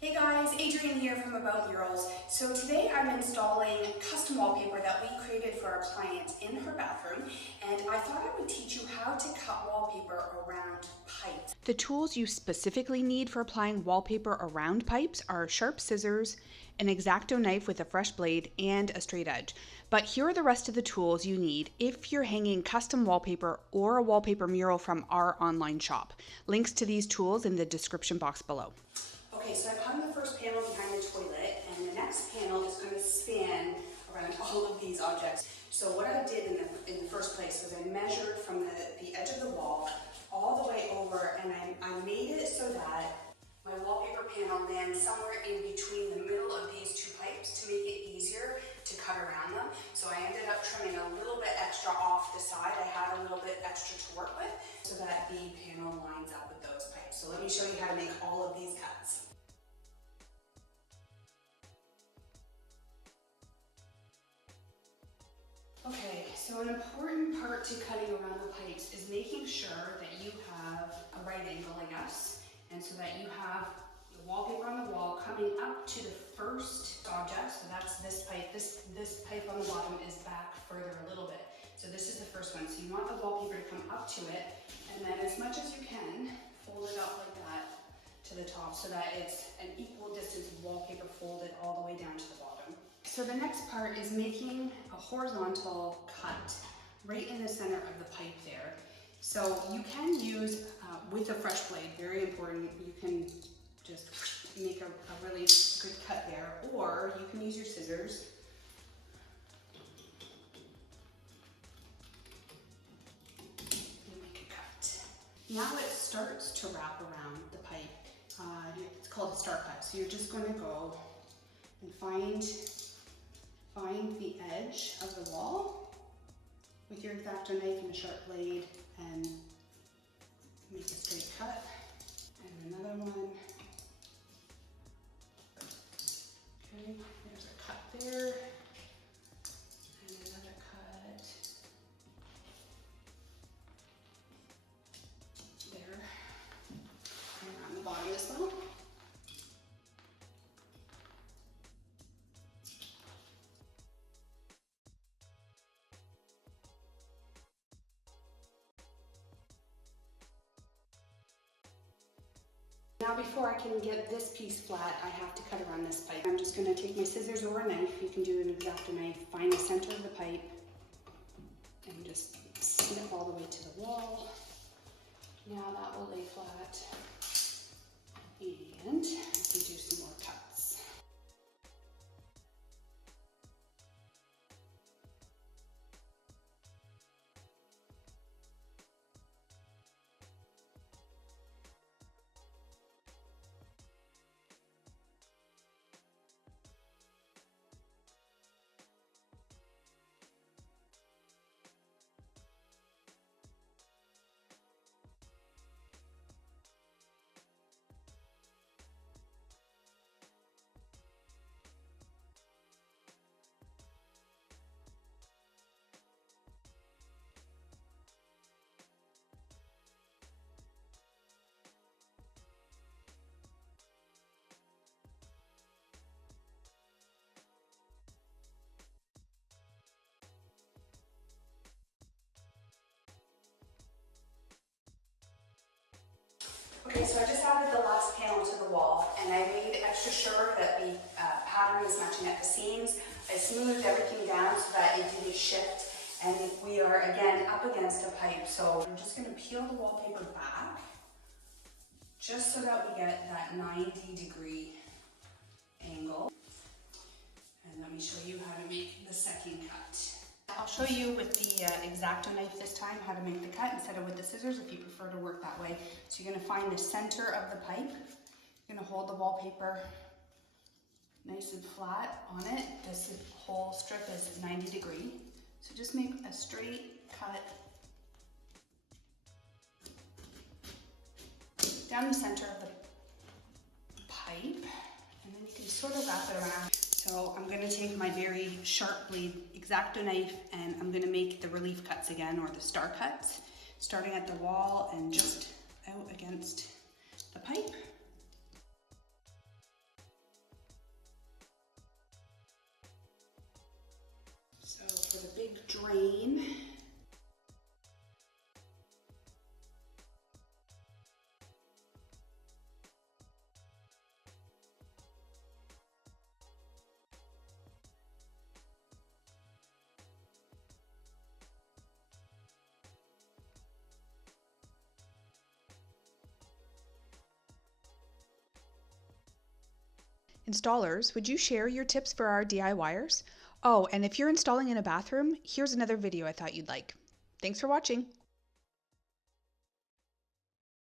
Hey guys, Adrienne here from About Murals. So today I'm installing custom wallpaper that we created for our client in her bathroom, and I thought I would teach you how to cut wallpaper around pipes. The tools you specifically need for applying wallpaper around pipes are sharp scissors, an X-Acto knife with a fresh blade, and a straight edge. But here are the rest of the tools you need if you're hanging custom wallpaper or a wallpaper mural from our online shop. Links to these tools in the description box below. Okay, so I've hung the first panel behind the toilet, and the next panel is going to span around all of these objects. So what I did in the first place was I measured from the edge of the wall all the way over, and I made it so that my wallpaper panel lands somewhere in between the middle of these two pipes to make it easier to cut around them. So I ended up trimming a little bit extra off the side. I had a little bit extra to work with so that the panel lines up with those pipes. So let me show you how to make all of these cuts. Okay, so an important part to cutting around the pipes is making sure that you have a right angle, I guess, and so that you have the wallpaper on the wall coming up to the first object, so that's this pipe. This pipe on the bottom is back further a little bit. So this is the first one. So you want the wallpaper to come up to it, and then as much as you can, fold it up like that to the top so that it's an equal distance of wallpaper folded all the way down to the bottom. So the next part is making a horizontal cut right in the center of the pipe there. So you can use, with a fresh blade, very important, you can just make a really good cut there, or you can use your scissors. And make a cut. Now it starts to wrap around the pipe. It's called a star cut. So you're just going to go and find the edge of the wall with your X-Acto knife and a sharp blade and make a straight cut. And another one. Okay, there's a cut there. And another cut there. And around the bottom as well. Now before I can get this piece flat, I have to cut around this pipe. I'm just going to take my scissors or a knife, you can do an X-Acto knife, find the center of the pipe, and just snip all the way to the wall. Now that will lay flat, and I can do some more cuts. Okay, so I just added the last panel to the wall, and I made extra sure that the pattern is matching at the seams. I smoothed everything down so that it didn't shift, and we are again up against a pipe. So I'm just going to peel the wallpaper back, just so that we get that 90-degree angle. And let me show you how to make the second cut. I'll show you with the X-Acto knife this time how to make the cut instead of with the scissors if you prefer to work that way. So you're going to find the center of the pipe. You're going to hold the wallpaper nice and flat on it. This whole strip is 90 degree. So just make a straight cut down the center of the pipe, and then you can sort of wrap it around. So I'm going to take my very sharp blade X-Acto knife, and I'm going to make the relief cuts again, or the star cuts, starting at the wall and just out against the pipe. So for the big drain, Installers, would you share your tips for our DIYers? Oh, and if you're installing in a bathroom, here's another video I thought you'd like. Thanks for watching.